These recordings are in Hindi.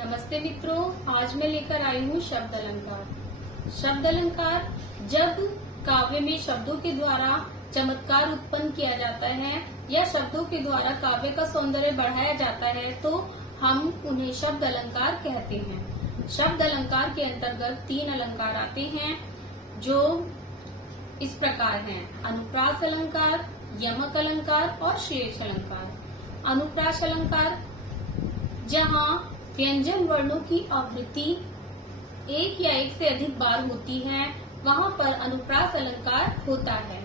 नमस्ते मित्रों, आज मैं लेकर आई हूँ शब्द अलंकार। शब्द अलंकार जब काव्य में शब्दों के द्वारा चमत्कार उत्पन्न किया जाता है या शब्दों के द्वारा काव्य का सौंदर्य बढ़ाया जाता है तो हम उन्हें शब्द अलंकार कहते हैं। शब्द अलंकार के अंतर्गत 3 अलंकार आते हैं जो इस प्रकार हैं: अनुप्रास अलंकार, यमक अलंकार और श्लेष अलंकार। अनुप्रास अलंकार जहाँ व्यंजन वर्णों की आवृत्ति एक या एक से अधिक बार होती है, वहाँ पर अनुप्रास अलंकार होता है।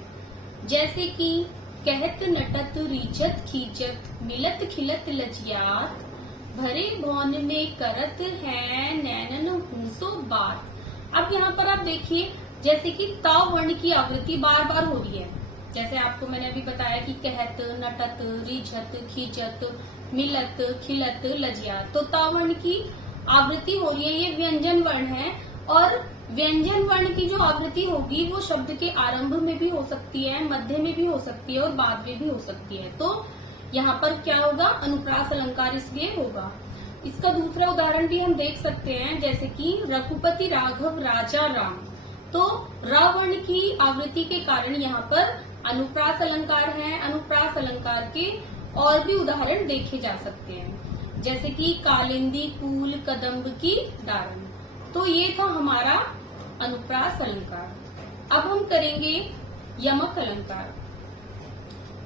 जैसे कि कहत नटत रीचत खींचत मिलत खिलत लजियात, भरे भौन में करत है नैनन हुंसो बात। अब यहाँ पर आप देखिए, जैसे कि ता वर्ण की आवृत्ति बार बार हो रही है। जैसे आपको मैंने अभी बताया कि कहत नटत रीझत खींचत मिलत खिलत लजियात, तो ता वर्ण की आवृत्ति हो रही है। ये व्यंजन वर्ण है और व्यंजन वर्ण की जो आवृत्ति होगी वो शब्द के आरंभ में भी हो सकती है, मध्य में भी हो सकती है और बाद में भी हो सकती है। तो यहाँ पर क्या होगा? अनुप्रास अलंकार इसलिए होगा। इसका दूसरा उदाहरण भी हम देख सकते हैं, जैसे कि रघुपति राघव राजा राम। तो र वर्ण की आवृत्ति के कारण यहाँ पर अनुप्रास अलंकार है। अनुप्रास अलंकार के और भी उदाहरण देखे जा सकते हैं, जैसे कि कालिंदी कूल कदम्ब की डारण। तो ये था हमारा अनुप्रास अलंकार। अब हम करेंगे यमक अलंकार।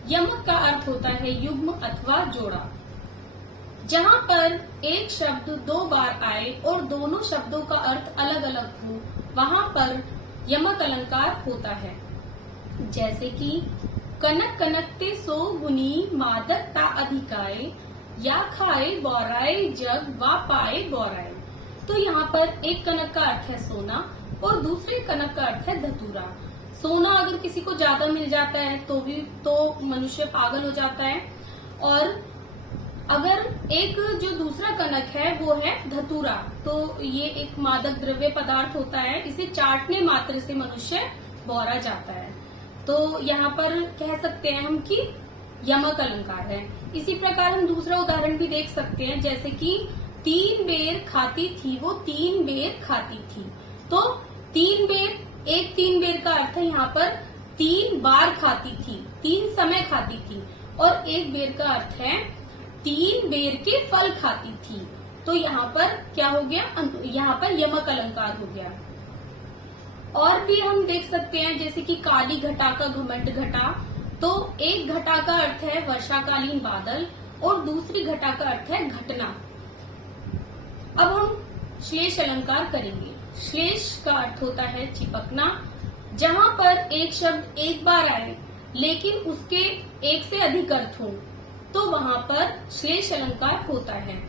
यमक का अर्थ होता है युग्म अथवा जोड़ा। जहाँ पर एक शब्द 2 बार आए और दोनों शब्दों का अर्थ अलग अलग हो, वहाँ पर यमक अलंकार होता है। जैसे कि कनक कनकते सो गुनी मादक ता अधिकाए, या खाए बौराए जग वा पाए बौराए। तो यहाँ पर एक कनक का अर्थ है सोना और दूसरे कनक का अर्थ है धतूरा। सोना अगर किसी को ज्यादा मिल जाता है तो मनुष्य पागल हो जाता है, और अगर एक जो दूसरा कनक है वो है धतूरा, तो ये एक मादक द्रव्य पदार्थ होता है। इसे चाटने मात्र से मनुष्य बौरा जाता है। तो यहाँ पर कह सकते हैं हम कि यमक अलंकार है। इसी प्रकार हम दूसरा उदाहरण भी देख सकते हैं, जैसे कि 3 बेर खाती थी वो 3 बेर खाती थी। तो 3 बेर, एक 3 बेर का अर्थ है यहाँ पर 3 बार खाती थी, 3 समय खाती थी, और एक बेर का अर्थ है 3 बेर के फल खाती थी। तो यहाँ पर क्या हो गया? यहाँ पर यमक अलंकार हो गया। और भी हम देख सकते हैं, जैसे कि काली घटा का घमंड घटा। तो एक घटा का अर्थ है वर्षाकालीन बादल और दूसरी घटा का अर्थ है घटना। अब हम श्लेष अलंकार करेंगे। श्लेष का अर्थ होता है चिपकना। जहाँ पर एक शब्द एक बार आए लेकिन उसके एक से अधिक अर्थ हो, तो वहाँ पर श्लेष अलंकार होता है।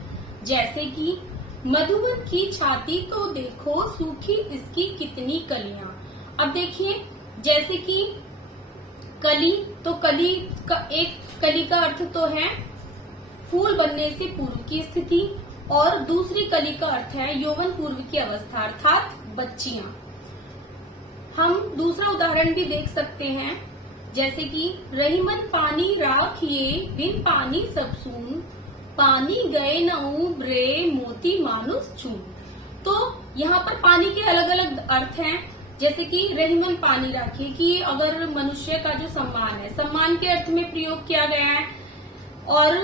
जैसे कि मधुबन की छाती तो देखो सूखी इसकी कितनी कलियां। अब देखिए, जैसे कि कली, तो कली का एक कली का अर्थ तो है फूल बनने से पूर्व की स्थिति, और दूसरी कली का अर्थ है यौवन पूर्व की अवस्था अर्थात बच्चियां। हम दूसरा उदाहरण भी देख सकते हैं, जैसे कि रहीमन पानी राखिए बिन पानी सब सून, पानी गए न उबरे मोती मानुस चून। तो यहाँ पर पानी के अलग अलग अर्थ हैं। जैसे कि रहीमन पानी राखिए, कि अगर मनुष्य का जो सम्मान है, सम्मान के अर्थ में प्रयोग किया गया है। और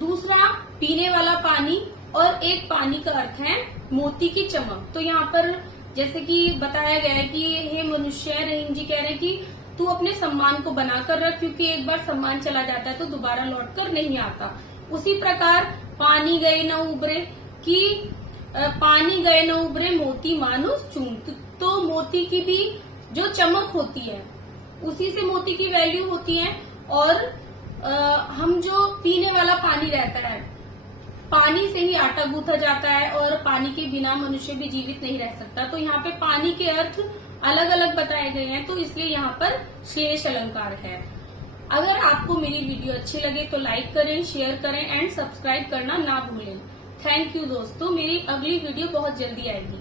दूसरा पीने वाला पानी, और एक पानी का अर्थ है मोती की चमक। तो यहाँ पर जैसे कि बताया गया है कि हे मनुष्य, रहीम जी कह रहे हैं कि तू अपने सम्मान को बनाकर रख, क्योंकि एक बार सम्मान चला जाता है तो दोबारा लौटकर नहीं आता। उसी प्रकार पानी गए न उबरे, कि पानी गए न उबरे मोती मानुस चून। तो मोती की भी जो चमक होती है उसी से मोती की वैल्यू होती है। और हम जो पीने वाला पानी रहता है, पानी से ही आटा गूंथा जाता है और पानी के बिना मनुष्य भी जीवित नहीं रह सकता। तो यहाँ पे पानी के अर्थ अलग अलग बताए गए हैं, तो इसलिए यहाँ पर श्लेष अलंकार है। अगर आपको मेरी वीडियो अच्छी लगे तो लाइक करें, शेयर करें एंड सब्सक्राइब करना ना भूलें। थैंक यू दोस्तों। मेरी अगली वीडियो बहुत जल्दी आएगी।